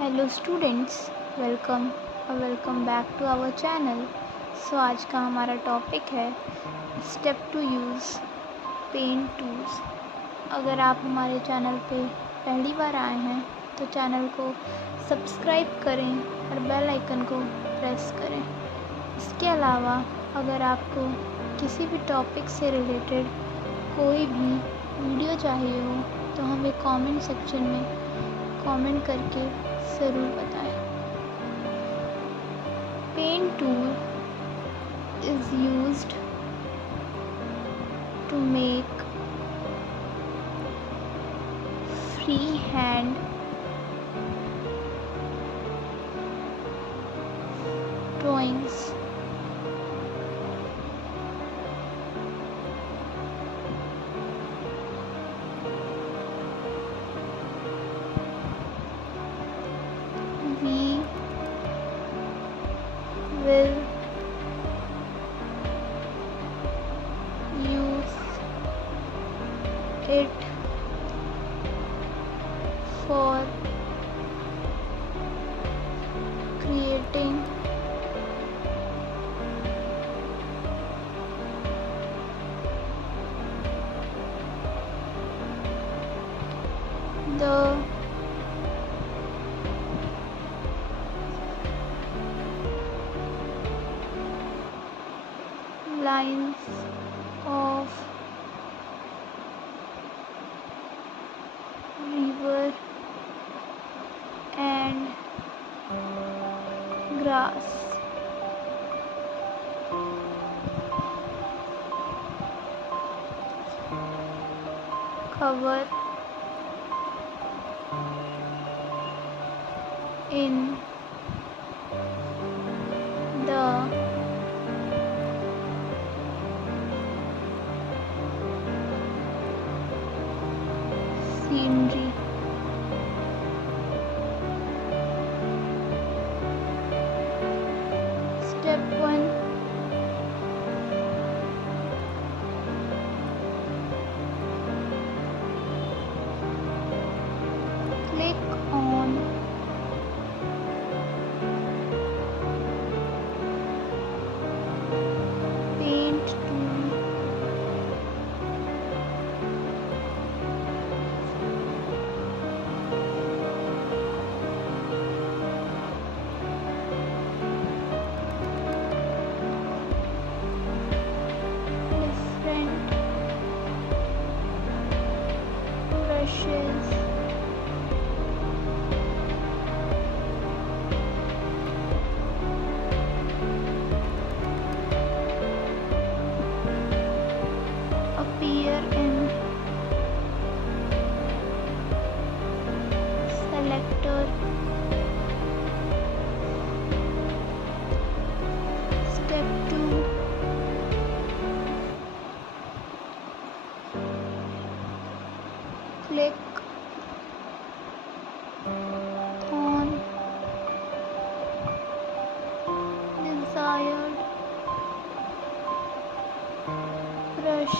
Hello students, welcome back to our channel. आज का हमारा टॉपिक है step to use paint tools. अगर आप हमारे चैनल पे पहली बार आए हैं तो चैनल को सब्सक्राइब करें और बेल आइकन को प्रेस करें। इसके अलावा अगर आपको किसी भी टॉपिक से रिलेटेड कोई भी वीडियो चाहिए हो तो हमें कमेंट सेक्शन में कमेंट करके ज़रूर बताएं। Paint tool is used to make freehand drawings. We will use it for creating the lines of river and grass. Cover in the scenery. Step 1. Click on Paint tool. Different brushes. Appear in selector. Step 2. Click on desired brush.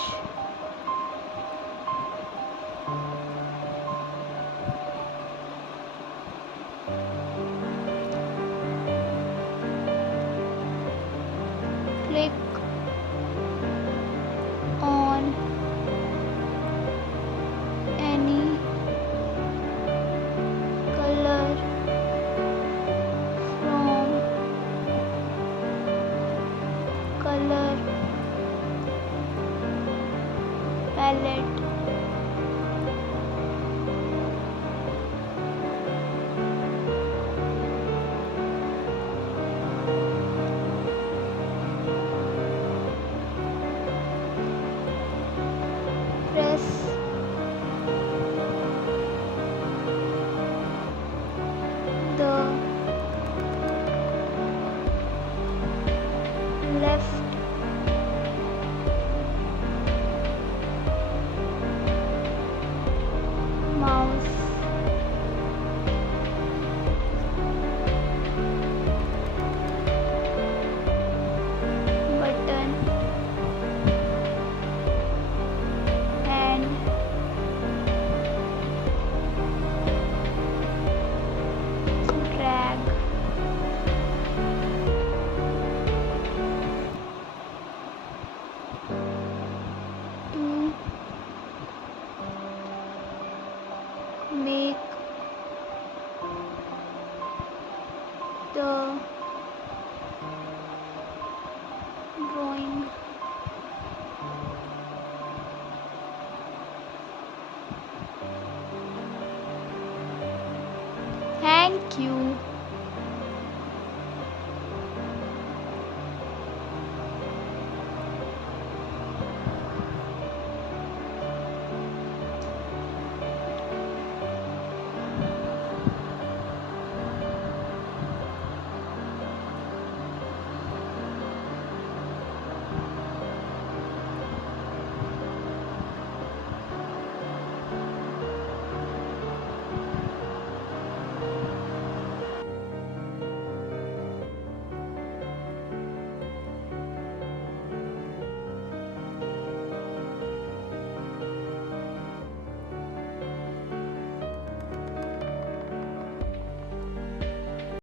Thank you.